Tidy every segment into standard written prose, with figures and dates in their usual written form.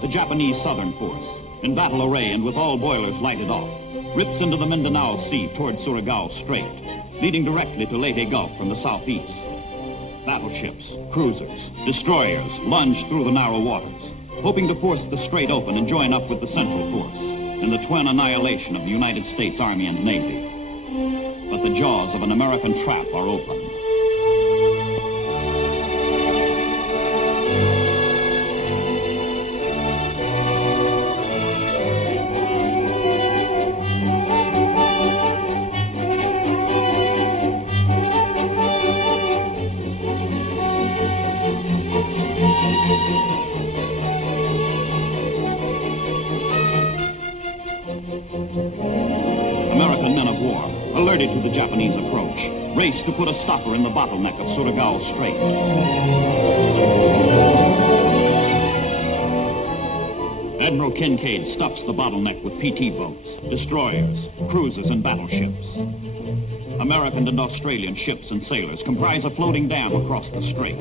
the Japanese southern force, in battle array and with all boilers lighted off, rips into the Mindanao Sea toward Surigao Strait, leading directly to Leyte Gulf from the southeast. Battleships, cruisers, destroyers lunge through the narrow waters, hoping to force the strait open and join up with the Central Force in the twin annihilation of the United States Army and Navy. But the jaws of an American trap are open. American men of war, alerted to the Japanese approach, race to put a stopper in the bottleneck of Surigao Strait. Admiral Kinkaid stuffs the bottleneck with PT boats, destroyers, cruisers, and battleships. American and Australian ships and sailors comprise a floating dam across the strait,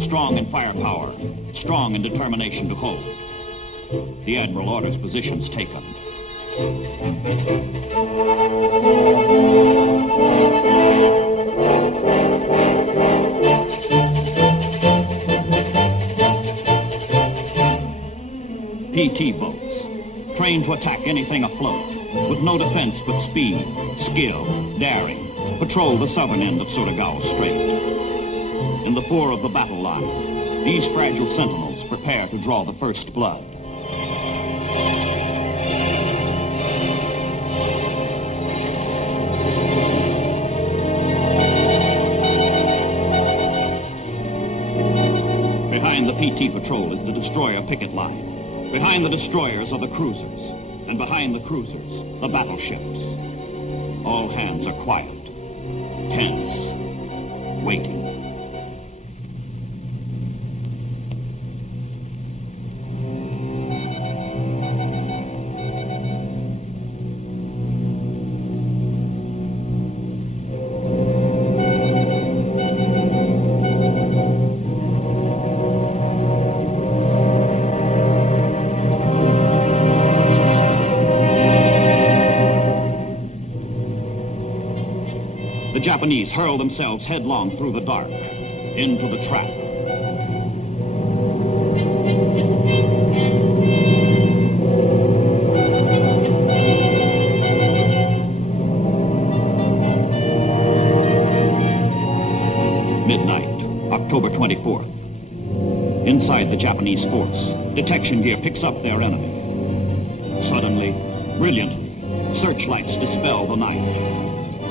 strong in firepower, strong in determination to hold. The Admiral orders positions taken. PT boats, trained to attack anything afloat, with no defense but speed, skill, daring, patrol the southern end of Surigao Strait. In the fore of the battle line, these fragile sentinels prepare to draw the first blood. Behind the PT patrol is the destroyer picket line. Behind the destroyers are the cruisers, and behind the cruisers, the battleships. All hands are quiet, tense, waiting. The Japanese hurl themselves headlong through the dark, into the trap. Midnight, October 24th. Inside the Japanese force, detection gear picks up their enemy. Suddenly, brilliantly, searchlights dispel the night.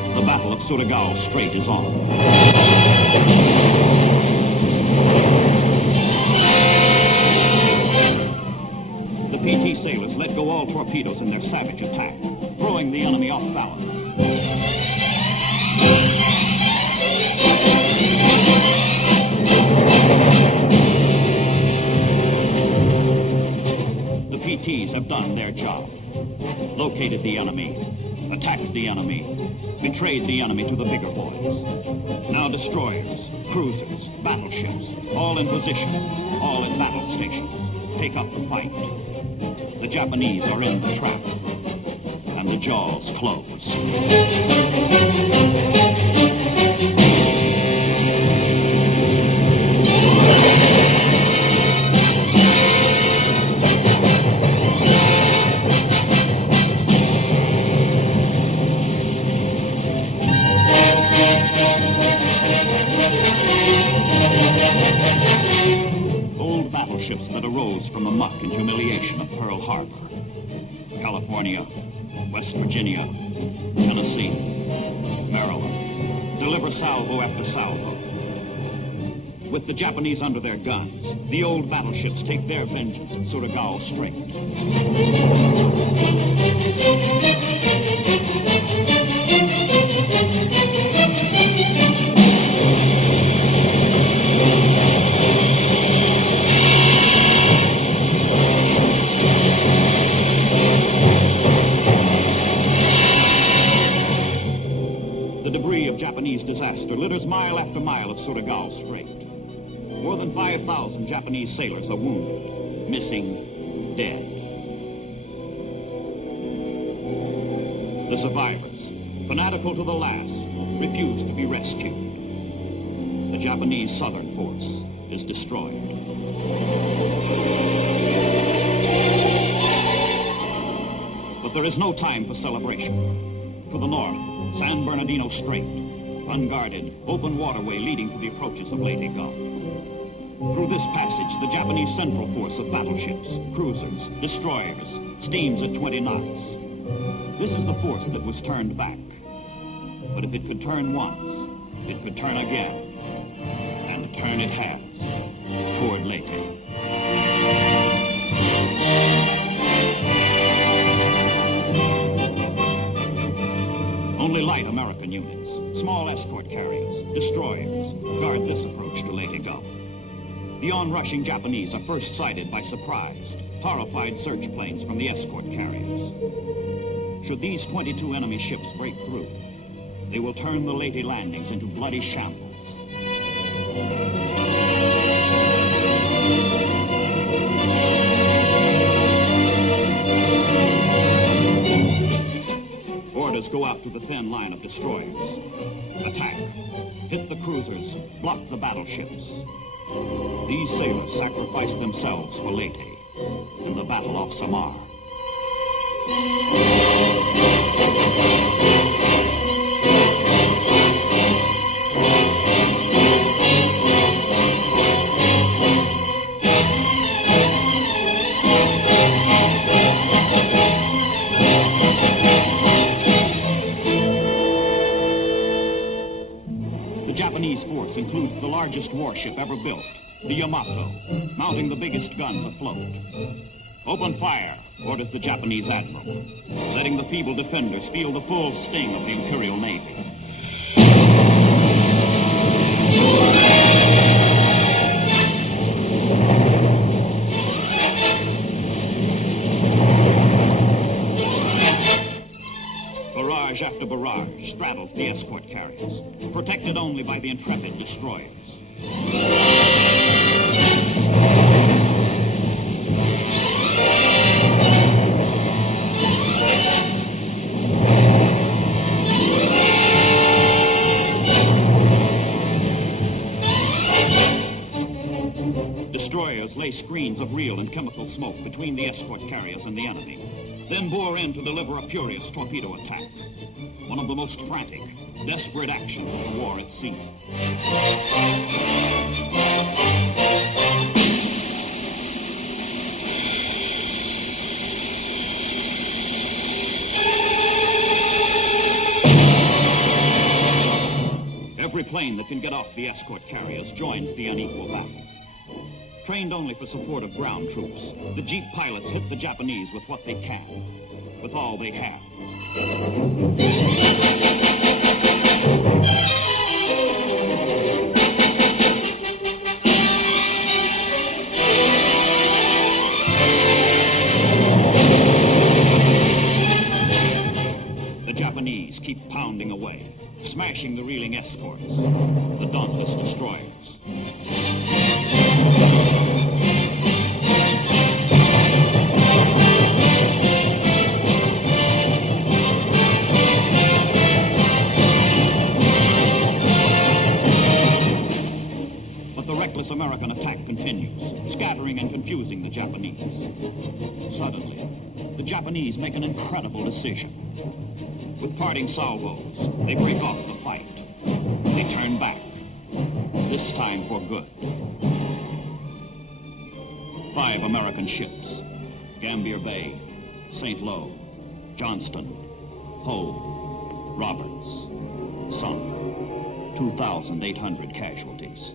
The Battle of Surigao Strait is on. The PT sailors let go all torpedoes in their savage attack, throwing the enemy off balance. The PTs have done their job. Located the enemy, attacked the enemy, betrayed the enemy to the bigger boys. Now destroyers, cruisers, battleships, all in position, all in battle stations, take up the fight. The Japanese are in the trap, and the jaws close. Battleships that arose from the muck and humiliation of Pearl Harbor. California, West Virginia, Tennessee, Maryland, deliver salvo after salvo. With the Japanese under their guns, the old battleships take their vengeance at Surigao Strait. Japanese disaster litters mile after mile of Surigao Strait. More than 5,000 Japanese sailors are wounded, missing, dead. The survivors, fanatical to the last, refuse to be rescued. The Japanese southern force is destroyed. But there is no time for celebration. To the north, San Bernardino Strait, unguarded, open waterway leading to the approaches of Leyte Gulf. Through this passage, the Japanese central force of battleships, cruisers, destroyers, steams at 20 knots. This is the force that was turned back. But if it could turn once, it could turn again. And turn it has, toward Leyte. Only light American units, small escort carriers, destroyers, guard this approach to Leyte Gulf. The onrushing Japanese are first sighted by surprised, horrified search planes from the escort carriers. Should these 22 enemy ships break through, they will turn the Leyte landings into bloody shambles. Orders go out to the thin line of destroyers. Attack. Hit the cruisers. Block the battleships. These sailors sacrificed themselves for Leyte in the Battle of Samar. The Japanese force includes the largest warship ever built, the Yamato, mounting the biggest guns afloat. Open fire, orders the Japanese admiral, letting the feeble defenders feel the full sting of the Imperial Navy. Barrage after barrage straddles the escort carriers, protected only by the intrepid destroyers. Destroyers lay screens of real and chemical smoke between the escort carriers and the enemy, then bore in to deliver a furious torpedo attack. One of the most frantic, desperate actions of the war at sea. Every plane that can get off the escort carriers joins the unequal battle. Trained only for support of ground troops, the Jeep pilots hit the Japanese with what they can, with all they have. The Japanese keep pounding away, smashing the reeling escorts, the dauntless destroyers. American attack continues, scattering and confusing the Japanese. Suddenly, the Japanese make an incredible decision. With parting salvos, they break off the fight. They turn back, this time for good. 5 American ships, Gambier Bay, St. Lo, Johnston, Hull, Roberts, sunk. 2,800 casualties.